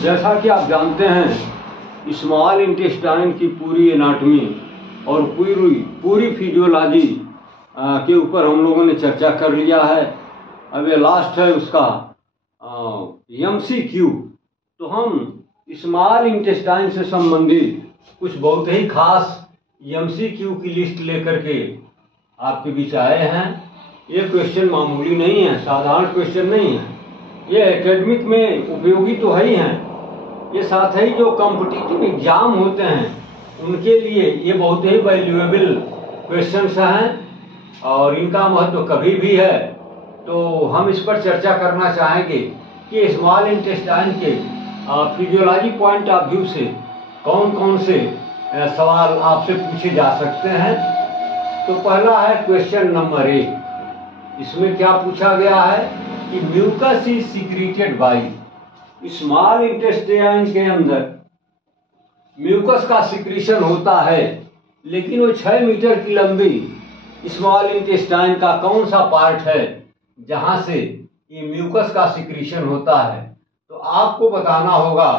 जैसा कि आप जानते हैं, स्मॉल इंटेस्टाइन की पूरी एनाटमी और पूरी फिजियोलॉजी के ऊपर हम लोगों ने चर्चा कर लिया है। अब ये लास्ट है उसका MCQ। तो हम स्मॉल इंटेस्टाइन से संबंधित कुछ बहुत ही खास MCQ की लिस्ट लेकर के आपके बीच आए हैं। ये क्वेश्चन मामूली नहीं है, साधारण क्वेश्चन नहीं है। ये एकेडमिक में उपयोगी तो है ही हैं, ये साथ ही जो कॉम्पिटिटिव एग्जाम होते हैं उनके लिए ये बहुत ही वैल्यूएबल क्वेश्चंस हैं और इनका महत्व कभी भी है। तो हम इस पर चर्चा करना चाहेंगे कि स्मॉल इंटेस्टाइन के फिजियोलॉजी पॉइंट ऑफ व्यू से कौन कौन से सवाल आपसे पूछे जा सकते हैं। तो पहला है क्वेश्चन नंबर 1। इसमें क्या पूछा गया है कि mucus is secreted by. Small intestine के अंदर म्यूकस का सिक्रीशन होता है, लेकिन वो 6 मीटर की लंबी स्मॉल इंटेस्टाइन का कौन सा पार्ट है जहां से ये म्यूकस का सिक्रीशन होता है। तो आपको बताना होगा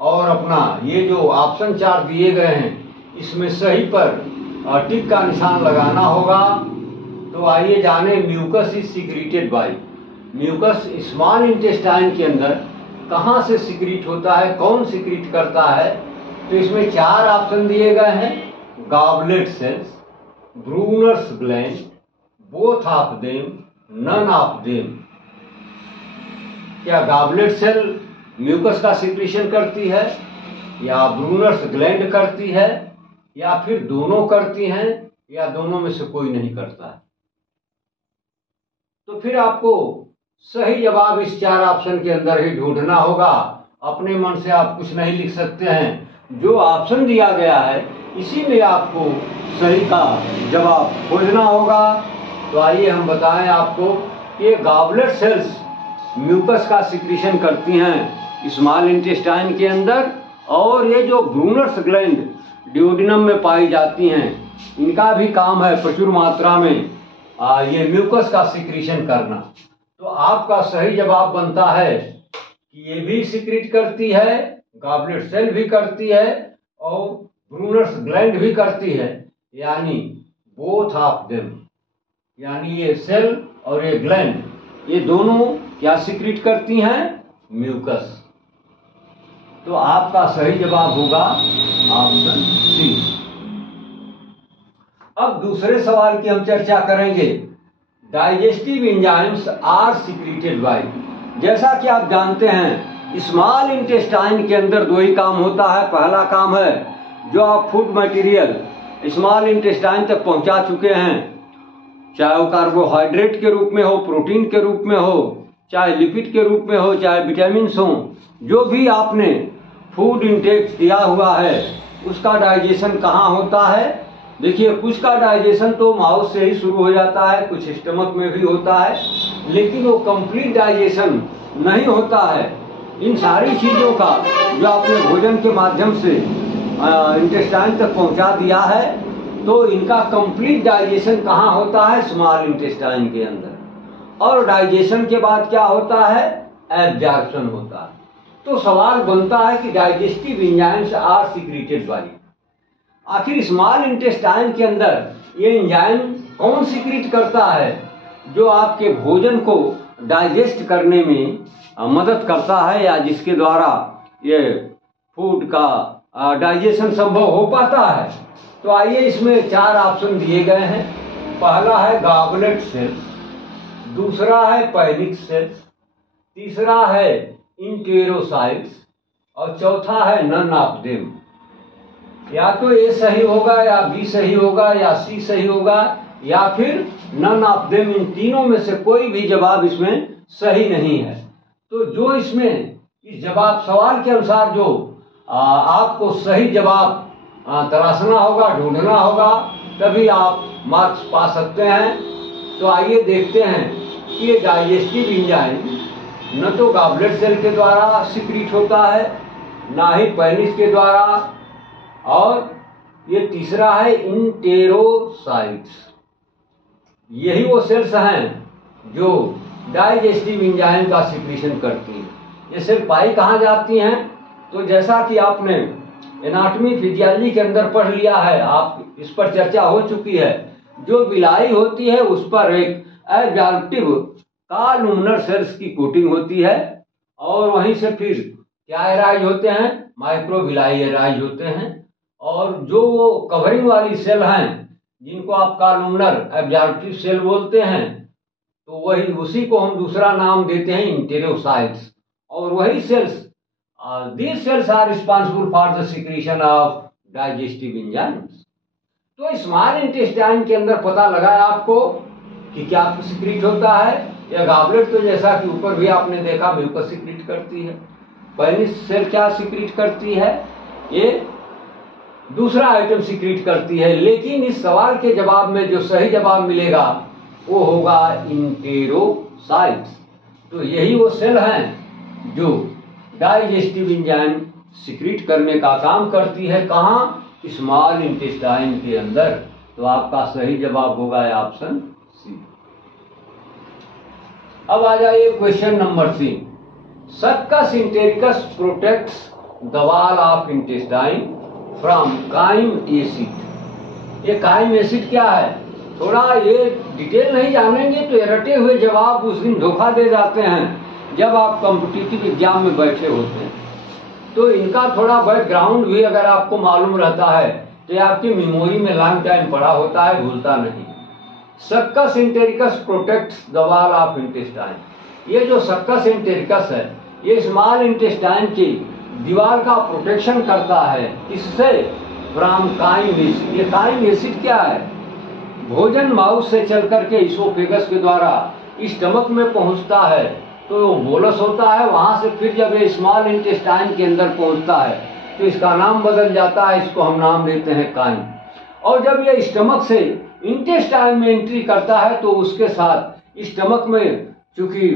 और अपना ये जो ऑप्शन 4 दिए गए हैं इसमें सही पर टिक का निशान लगाना होगा। तो आइए जाने mucus is secreted by. Mucus small intestine के अंदर कहाँ से सिक्रीट होता है, कौन सिक्रीट करता है। तो इसमें 4 ऑप्शन दिए गए हैं। Goblet cells, Brunner's gland, both of them, none of them. क्या गॉबलेट सेल म्यूकस का सिक्रीशन करती है, या ब्रूनर्स ग्लैंड करती है, या फिर दोनों करती हैं, या दोनों में से कोई नहीं करता है। तो फिर आपको सही जवाब इस 4 ऑप्शन के अंदर ही ढूंढना होगा। अपने मन से आप कुछ नहीं लिख सकते हैं। जो ऑप्शन दिया गया है इसी में आपको सही का जवाब खोजना होगा। तो आइए हम बताएं आपको कि गॉबलेट सेल्स म्यूकस का सिक्रीशन करती हैं स्मॉल इंटेस्टाइन के अंदर, और ये जो ब्रूनर्स ग्लैंड ड्यूोडेनम में पाई जाती हैं इनका भी काम है प्रचुर मात्रा में ये म्यूकस का सिक्रीशन करना। तो आपका सही जवाब बनता है कि ये भी सिक्रीट करती है, गॉबलेट सेल भी करती है और ब्रूनर्स ग्लैंड भी करती है, यानी बोथ ऑफ देम। यानी ये सेल और ये ग्लैंड ये दोनों क्या सिक्रीट करती हैं, म्यूकस। तो आपका सही जवाब होगा ऑप्शन सी। अब दूसरे सवाल की हम चर्चा करेंगे। Digestive enzymes are secreted by. जैसा कि आप जानते हैं स्मॉल इंटेस्टाइन के अंदर 2 ही काम होता है। पहला काम है जो आप फूड मटेरियल स्मॉल इंटेस्टाइन तक पहुंचा चुके हैं, चाहे वो कार्बोहाइड्रेट के रूप में हो, प्रोटीन के रूप में हो, चाहे लिपिड के रूप में हो, चाहे विटामिन हो, जो भी आपने फूड इंटेक किया हुआ है उसका डाइजेशन कहाँ होता है। देखिए, कुछ का डाइजेशन तो माउथ से ही शुरू हो जाता है, कुछ स्टमक में भी होता है, लेकिन वो कंप्लीट डाइजेशन नहीं होता है। इन सारी चीज़ों का जो आपने भोजन के माध्यम से इंटेस्टाइन तक पहुंचा दिया है, तो इनका कंप्लीट डाइजेशन कहाँ होता है, स्मॉल इंटेस्टाइन के अंदर। और डाइजेशन के बाद क्या होता है, एब्जॉर्प्शन होता है। तो सवाल बनता है कि digestive enzymes are secreted by. आखिर स्मॉल इंटेस्टाइन के अंदर ये एंजाइम कौन सीक्रेट करता है जो आपके भोजन को डाइजेस्ट करने में मदद करता है, या जिसके द्वारा ये फूड का डाइजेशन संभव हो पाता है। तो आइए, इसमें 4 ऑप्शन दिए गए हैं। पहला है गॉबलेट सेल्स, दूसरा है पैनिक सेल्स, तीसरा है इंटेरोसाइट्स और चौथा है नन ऑफ देम। या तो ए सही होगा, या बी सही होगा, या सी सही होगा, या फिर नन ऑफ देम। इन तीनों में से कोई भी जवाब इसमें सही नहीं है। तो जो इसमें इस जवाब सवाल के अनुसार जो आपको सही जवाब तलाशना होगा, ढूंढना होगा, तभी आप मार्क्स पा सकते हैं। तो आइए देखते हैं कि ये डाइजेस्टिव एंजाइम न तो गॉबलेट सेल के द्वारा सिक्रीट होता है, ना ही पैनिस के द्वारा, और ये तीसरा है इंटेरोसाइट्स। यही वो सेल्स हैं जो डाइजेस्टिव एंजाइम का सिक्रीशन करती हैं। ये सेल पाई कहाँ जाती हैं, तो जैसा कि आपने एनाटॉमी फिजियोलॉजी के अंदर पढ़ लिया है, आप इस पर चर्चा हो चुकी है, जो बिलाई होती है उस पर एक एब्जॉर्प्टिव कॉलमनर सेल्स की कोटिंग होती है और वहीं से फिर क्या एराइज होते हैं, माइक्रोविलाई एराइज होते हैं। और जो वो कवरिंग वाली सेल हैं जिनको आप कॉलमनर एब्जॉर्प्टिव सेल बोलते हैं, तो वही उसी को हम दूसरा नाम देते हैं इंटेरोसाइट्स। और वही sales, these cells are responsible for the secretion of digestive enzymes। तो स्मॉल इंटेस्टाइन के अंदर पता लगा आपको कि क्या सिक्रीट होता है। यह गॉबलेट तो जैसा कि ऊपर भी आपने देखा म्यूकस सिक्रीट करती है। पेनिस सेल क्या सिक्रीट करती है, ये दूसरा आइटम सिक्रीट करती है। लेकिन इस सवाल के जवाब में जो सही जवाब मिलेगा वो होगा इंटेरोसाइट्स। तो यही वो सेल हैं जो डाइजेस्टिव एंजाइम सिक्रीट करने का काम करती है। कहाँ? स्मॉल इंटेस्टाइन के अंदर। तो आपका सही जवाब होगा ऑप्शन सी। अब आ जाइए question number 3। Succus entericus protects the wall of intestine from chyme acid. ये काइम एसिड क्या है, थोड़ा ये डिटेल नहीं जानेंगे तो ये रटे हुए जवाब उस दिन धोखा दे जाते हैं जब आप कॉम्पिटिटिव एग्जाम में बैठे होते हैं। तो इनका थोड़ा बैकग्राउंड भी अगर आपको मालूम रहता है तो आपकी मेमोरी में लॉन्ग टाइम पड़ा होता है, भूलता नहीं। Succus entericus protects the wall of intestine. ये जो सक्कस इंटेरिकस है ये स्मॉल इंटेस्टाइन की दीवार का प्रोटेक्शन करता है। इससे फ्रॉम काइम एसिड। ये काइम एसिड क्या है, भोजन माउथ से चल करके इसोफेगस के द्वारा स्टमक में पहुंचता है, तो बोलस होता है, वहां से फिर जब ये स्मॉल इंटेस्टाइन के अंदर पहुंचता है तो इसका नाम बदल जाता है, इसको हम नाम देते हैं काइम। और जब ये स्टमक से इंटेस्टाइन में एंट्री करता है तो उसके साथ स्टमक में चूंकि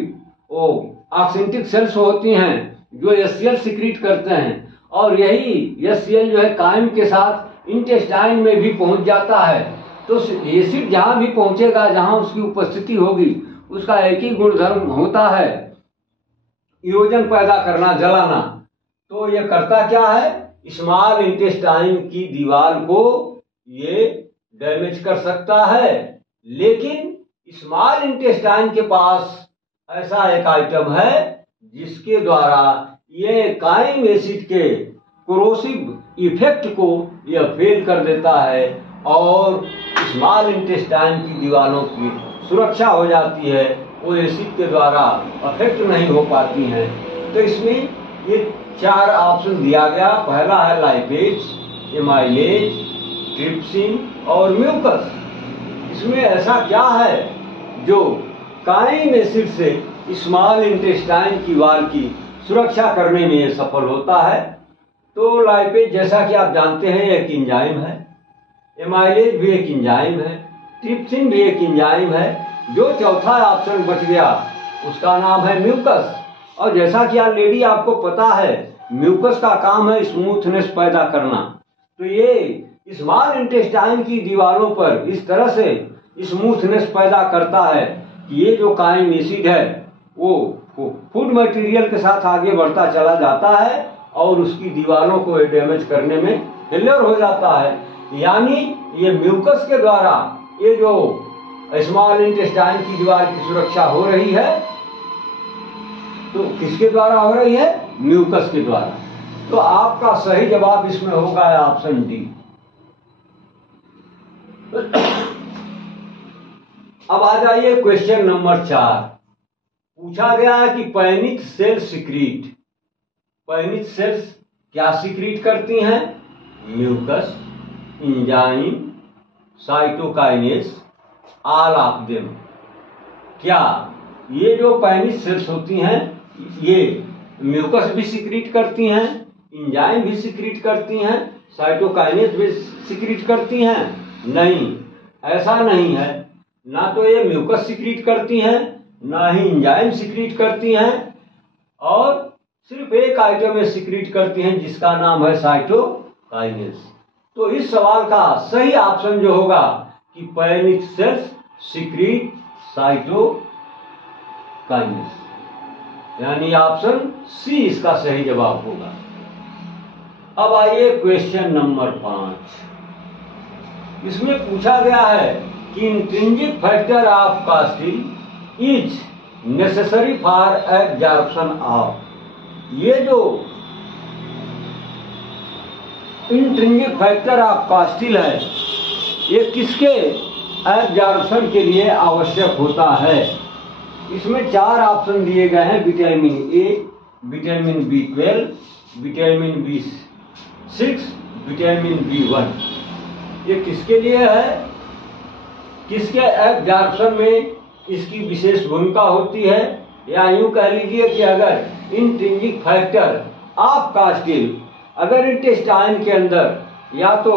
वो ऑक्सेंटिक सेल्स होती हैं जो एचसीएल सिक्रीट करते हैं, और यही एचसीएल जो है काइम के साथ इंटेस्टाइन में भी पहुंच जाता है। तो एसिड जहां भी पहुंचेगा, जहां उसकी उपस्थिति होगी, उसका एक ही गुणधर्म होता है, इरोजन पैदा करना, जलाना। तो ये करता क्या है, स्मॉल इंटेस्टाइन की दीवार को ये डैमेज कर सकता है। लेकिन स्मॉल इंटेस्टाइन के पास ऐसा एक आइटम है जिसके द्वारा ये काइम एसिड के कोरोसिव इफेक्ट को यह फेल कर देता है और स्मॉल इंटेस्टाइन की दीवारों की सुरक्षा हो जाती है, वो एसिड के द्वारा अफेक्ट नहीं हो पाती हैं। तो इसमें ये 4 ऑप्शन दिया गया। पहला है लाइपेज, एमाइलेज, ट्रिप्सिन और म्यूकस। इसमें ऐसा क्या है जो काइम एसिड से स्मॉल इंटेस्टाइन की वाल की सुरक्षा करने में सफल होता है? तो लाइपेज जैसा कि आप जानते हैं एक एंजाइम है, एमाइलेज भी एक एंजाइम है, ट्रिप्सिन भी एक एंजाइम है। जो चौथा ऑप्शन बच गया उसका नाम है म्यूकस। और जैसा कि ऑलरेडी आपको पता है म्यूकस का काम है स्मूथनेस पैदा करना। तो ये स्मॉल इंटेस्टाइन की दीवारों पर इस तरह से स्मूथनेस पैदा करता है कि ये जो काइम एसिड है वो फूड मटेरियल के साथ आगे बढ़ता चला जाता है और उसकी दीवारों को डैमेज करने में फेलियर हो जाता है। यानी ये म्यूकस के द्वारा ये जो स्मॉल इंटेस्टाइन की दीवार की सुरक्षा हो रही है, तो किसके द्वारा हो रही है? म्यूकस के द्वारा। तो आपका सही जवाब इसमें होगा ऑप्शन डी। अब आ जाइए क्वेश्चन नंबर 4। पूछा गया है कि Paneth cell secrete. Paneth cells क्या सिक्रीट करती हैं? Mucus, enzyme, cytokines, all of them. क्या ये जो पैनिक सेल्स होती हैं ये म्यूकस भी सिक्रीट करती हैं, एंजाइम भी सिक्रीट करती हैं, साइटोकाइनेस भी सिक्रीट करती हैं? नहीं, ऐसा नहीं है। ना तो ये म्यूकस सिक्रीट करती हैं, ना ही एंजाइम सिक्रीट करती हैं, और सिर्फ एक आइटम में सिक्रीट करती हैं जिसका नाम है साइटोकाइनेस। तो इस सवाल का सही ऑप्शन जो होगा कि पैनिक सेल्स सिक्रीट साइटोकाइनेस, यानी ऑप्शन सी इसका सही जवाब होगा। अब आइए क्वेश्चन नंबर 5। इसमें पूछा गया है कि intrinsic factor of Castle is necessary for absorption of. ये जो इंट्रिंसिक फैक्टर ऑफ कास्टिल है ये किसके एब्जॉर्प्शन के लिए आवश्यक होता है। इसमें 4 ऑप्शन दिए गए हैं, vitamin A, vitamin B12, vitamin B6, vitamin B1। ये किसके लिए है, किसके एब्जॉर्प्शन में इसकी विशेष भूमिका होती है, या यूं कह लीजिए कि अगर इंट्रिंसिक फैक्टर ऑफ कास्टिल अगर इंटेस्टाइन के अंदर या तो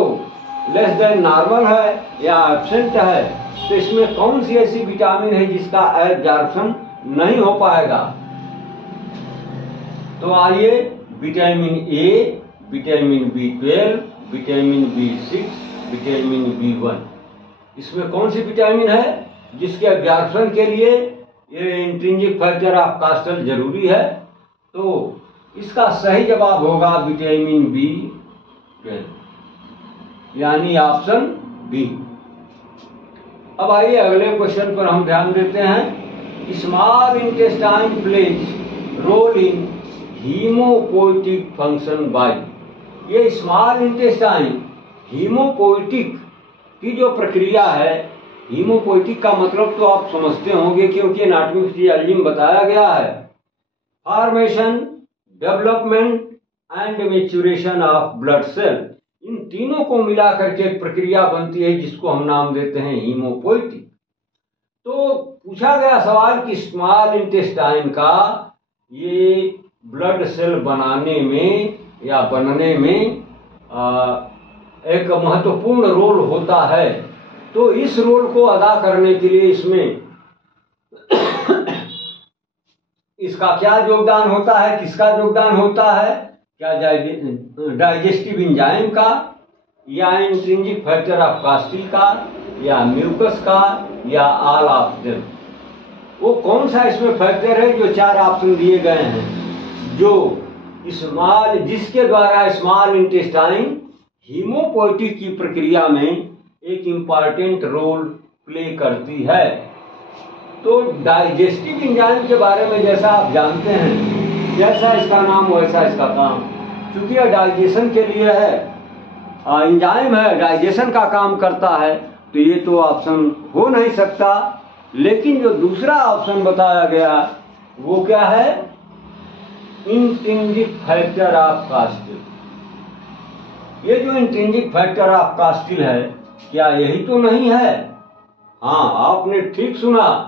लेस देन नॉर्मल है या एब्सेंट है तो इसमें कौन सी ऐसी विटामिन है जिसका एब्जॉर्प्शन नहीं हो पाएगा। तो आइए vitamin A, vitamin B12, vitamin B6, vitamin B1, इसमें कौन सी विटामिन है जिसके एब्जॉर्प्शन के लिए ये इंट्रिंसिक फैक्टर ऑफ कास्टिल जरूरी है। तो इसका सही जवाब होगा विटामिन B12, यानी ऑप्शन बी। अब आइए अगले क्वेश्चन पर हम ध्यान देते हैं। Small intestine plays role in haemopoietic function by. ये स्मॉल इंटेस्टाइन हीमोपोइटिक की जो प्रक्रिया है, हीमोपोइटिक का मतलब तो आप समझते होंगे क्योंकि एनाटॉमी फिजियोलॉजी में बताया गया है। Formation, development and maturation of blood cell, इन तीनों को मिला करके प्रक्रिया बनती है जिसको हम नाम देते हैं हीमोपोइटिक। तो पूछा गया सवाल कि स्मॉल इंटेस्टाइन का ये ब्लड सेल बनाने में या बनने में एक महत्वपूर्ण रोल होता है। तो इस रोल को अदा करने के लिए इसमें इसका क्या योगदान होता है, किसका योगदान होता है, क्या डाइजेस्टिव एंजाइम का या इंट्रिंसिक फैक्टर ऑफ कास्टिल का या म्यूकस का या ऑल ऑफ देम। वो कौन सा इसमें फैक्टर है जो 4 ऑप्शन दिए गए हैं जो जिसके द्वारा स्मॉल इंटेस्टाइन हीमोपोइटिक की प्रक्रिया में एक इम्पॉर्टेंट रोल प्ले करती है। तो डाइजेस्टिव एंजाइम के बारे में जैसा आप जानते हैं, जैसा इसका नाम वैसा इसका काम। क्योंकि यह डाइजेशन के लिए है, एंजाइम है, डाइजेशन का काम करता है, तो ये तो ऑप्शन हो नहीं सकता। लेकिन जो दूसरा ऑप्शन बताया गया वो क्या है, इंट्रिंसिक फैक्टर ऑफ कास्टिल। ये जो इंट्रिंसिक फैक्टर ऑफ कास्टिल है क्या यही तो नहीं है? हाँ, आपने ठीक सुना,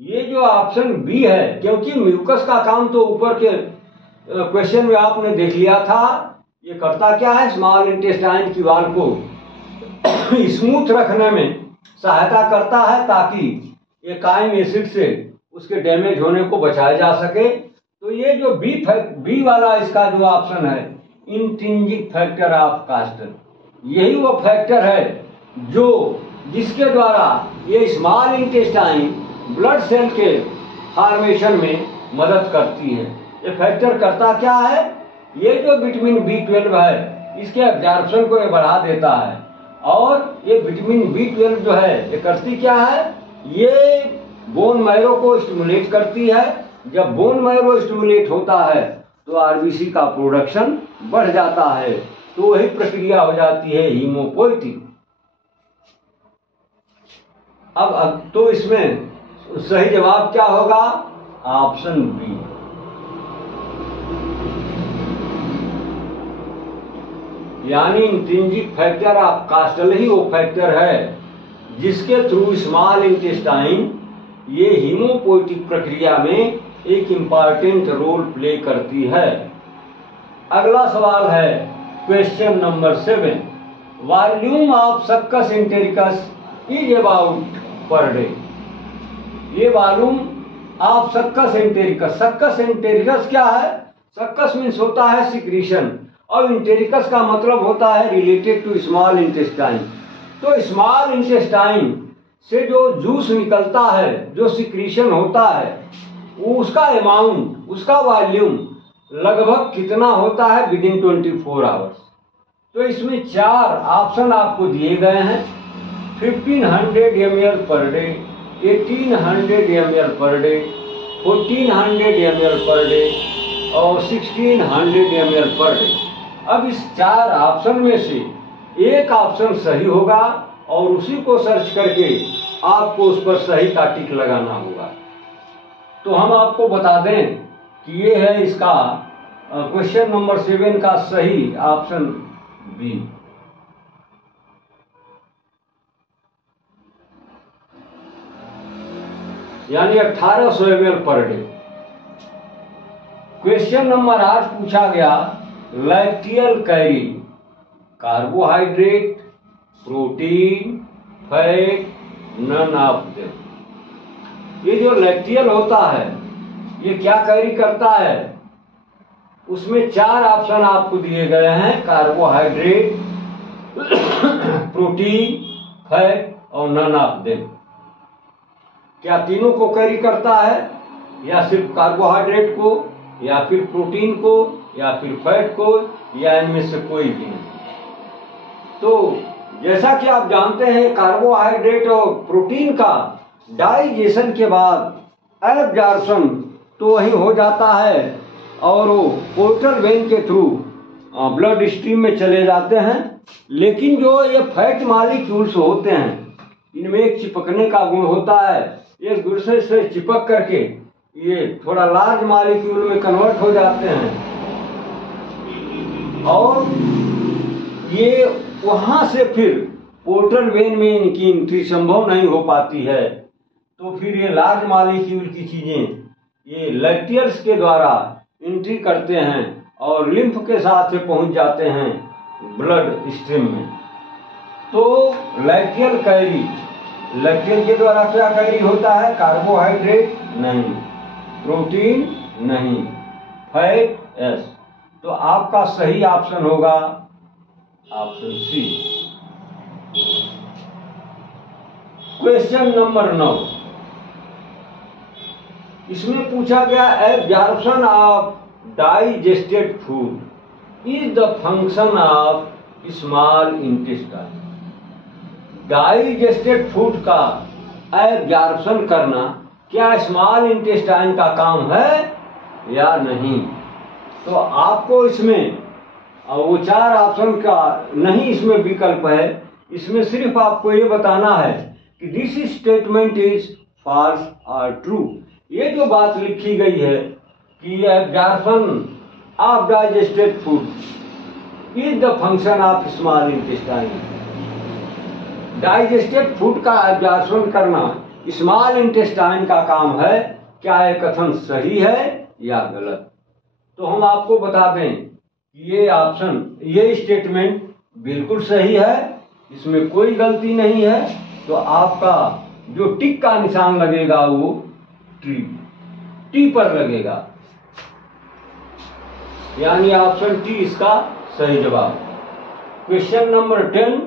ये जो ऑप्शन बी है। क्योंकि म्यूकस का काम तो ऊपर के क्वेश्चन में आपने देख लिया था, ये करता क्या है, स्मॉल इंटेस्टाइन की वॉल को स्मूथ रखने में सहायता करता है ताकि ये काइम एसिड से उसके डैमेज होने को बचाया जा सके। तो ये जो बी वाला इसका जो ऑप्शन है इंट्रिंसिक फैक्टर ऑफ कास्टिल, यही वो फैक्टर है जिसके द्वारा ये स्मॉल इंटेस्टाइन ब्लड सेल के फॉर्मेशन में मदद करती है। ये फैक्टर करता क्या है, ये जो विटामिन B12 है इसके एब्जॉर्प्शन को ये बढ़ा देता है। और ये विटामिन B12 जो है ये करती क्या है, ये बोन मैरो को स्टिमुलेट करती है। जब बोन मैरो स्टिमुलेट होता है तो आरबीसी का प्रोडक्शन बढ़ जाता है, तो वही प्रक्रिया हो जाती है हीमोपोइटिक। अब तो इसमें सही जवाब क्या होगा, ऑप्शन बी। यानी इंट्रिंसिक फैक्टर ऑफ कास्टिल ही वो फैक्टर है जिसके थ्रू स्मॉल इंटेस्टाइन ये हीमोपोइटिक प्रक्रिया में एक इम्पॉर्टेंट रोल प्ले करती है। अगला सवाल है question number 7। Volume of succus entericus is about per day. ये वॉल्यूम ऑफ सक्कस एंटेरिकस क्या है, सक्कस मीन्स होता है सिक्रीशन और एंटेरिकस का मतलब होता है रिलेटेड टू स्मॉल इंटेस्टाइन। तो स्मॉल इंटेस्टाइन से जो जूस निकलता है, जो सिक्रीशन होता है, उसका अमाउंट, उसका वॉल्यूम लगभग कितना होता है विद इन 24 आवर्स। तो इसमें 4 ऑप्शन आपको दिए गए हैं, 1500 ml per day, 1800 ml per day, 1400 ml per day और 1600 ml पर डे। अब इस 4 ऑप्शन में से एक ऑप्शन सही होगा और उसी को सर्च करके आपको उस पर सही का टिक लगाना होगा। तो हम आपको बता दें कि ये है इसका क्वेश्चन नंबर 7 का सही ऑप्शन बी। यानी 1800 ml per day. Question number 8 पूछा गया, lacteal carry carbohydrate, protein, fat, none of them. ये जो लैक्टियल होता है ये क्या कैरी करता है? उसमें 4 ऑप्शन आपको दिए गए हैं, कार्बोहाइड्रेट, प्रोटीन, फैट और नन ऑफ देम। क्या तीनों को कैरी करता है या सिर्फ कार्बोहाइड्रेट को या फिर प्रोटीन को या फिर फैट को या इनमें से कोई भी नहीं? तो जैसा कि आप जानते हैं कार्बोहाइड्रेट और प्रोटीन का डाइजेशन के बाद एब्जॉर्प्शन तो वही हो जाता है और वो पोर्टल वेन के थ्रू ब्लड स्ट्रीम में चले जाते हैं। लेकिन जो ये फैट मॉलिक्यूल्स होते हैं इनमें एक चिपकने का गुण होता है, एक दूसरे से चिपक करके ये थोड़ा लार्ज मॉलिक्यूल में कन्वर्ट हो जाते हैं और ये वहां से फिर पोर्टल वेन में इनकी एंट्री संभव नहीं हो पाती है। तो फिर ये लार्ज मॉलिक्यूल की चीजें ये लैक्टियल्स के द्वारा एंट्री करते हैं और लिम्फ के साथ से पहुंच जाते हैं ब्लड स्ट्रीम में। तो लैक्टियल कैरी, लैक्टियल के द्वारा क्या कैरी होता है? कार्बोहाइड्रेट नहीं, प्रोटीन नहीं, फैट यस। तो आपका सही ऑप्शन होगा ऑप्शन सी। क्वेश्चन नंबर 9, इसमें पूछा गया, absorption of digested food is the function of small intestine. Digested food का एब्जॉर्प्शन करना क्या स्मॉल इंटेस्टाइन का काम है या नहीं? तो आपको इसमें वो 4 ऑप्शन का नहीं इसमें विकल्प है, इसमें सिर्फ आपको ये बताना है कि दिस स्टेटमेंट इज फॉल्स और ट्रू। ये जो बात लिखी गई है कि absorption of digested food is the function of small intestine, digested food का एब्जॉर्प्शन करना स्मॉल इंटेस्टाइन का काम है, क्या यह कथन सही है या गलत? तो हम आपको बता दें कि ये ऑप्शन, ये स्टेटमेंट बिल्कुल सही है, इसमें कोई गलती नहीं है। तो आपका जो टिक का निशान लगेगा वो टी पर लगेगा, यानी ऑप्शन टी इसका सही जवाब। क्वेश्चन नंबर 10,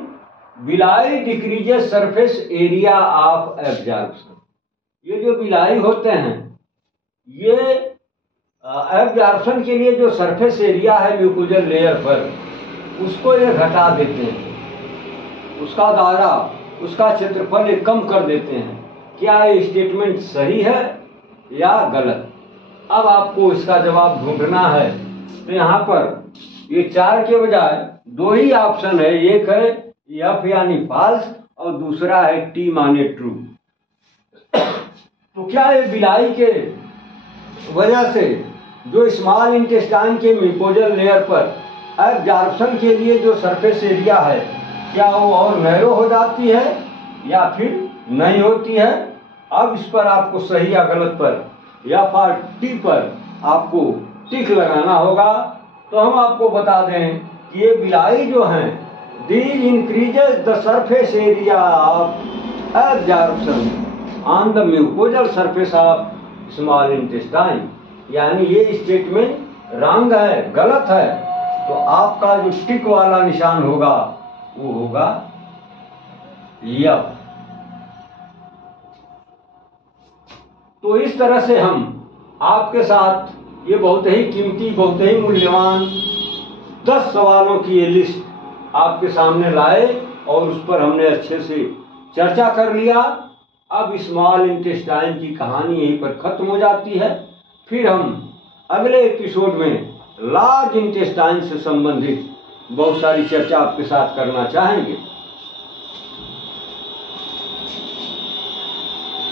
बिलाई decreases surface area of absorption. ये जो बिलाई होते हैं ये एब्जॉर्प्शन के लिए जो सरफेस एरिया है म्यूकोजल लेयर पर उसको ये घटा देते हैं, उसका दायरा, उसका क्षेत्रफल ये कम कर देते हैं। क्या ये स्टेटमेंट सही है या गलत? अब आपको इसका जवाब ढूंढना है। तो यहाँ पर ये 4 के बजाय 2 ही ऑप्शन है, एक है एफ यानी फॉल्स और दूसरा है टी माने ट्रू। तो क्या ये बिलाई के वजह से जो स्मॉल इंटेस्टाइन के म्यूकोजल लेयर पर एब्जॉर्प्शन के लिए जो सरफेस एरिया है क्या वो और नैरो हो जाती है या फिर नहीं होती है? अब इस पर आपको सही या गलत पर या फिर टी पर आपको टिक लगाना होगा। तो हम आपको बता दें कि ये बिलाई जो हैं these increases the surface area of absorption on the mucosal surface of small intestine। यानी ये स्टेटमेंट रॉन्ग है, गलत है। तो आपका जो टिक वाला निशान होगा वो होगा यफ। तो इस तरह से हम आपके साथ ये बहुत ही कीमती, बहुत ही मूल्यवान 10 सवालों की ये लिस्ट आपके सामने लाए और उस पर हमने अच्छे से चर्चा कर लिया। अब स्मॉल इंटेस्टाइन की कहानी यहीं पर खत्म हो जाती है। फिर हम अगले एपिसोड में लार्ज इंटेस्टाइन से संबंधित बहुत सारी चर्चा आपके साथ करना चाहेंगे।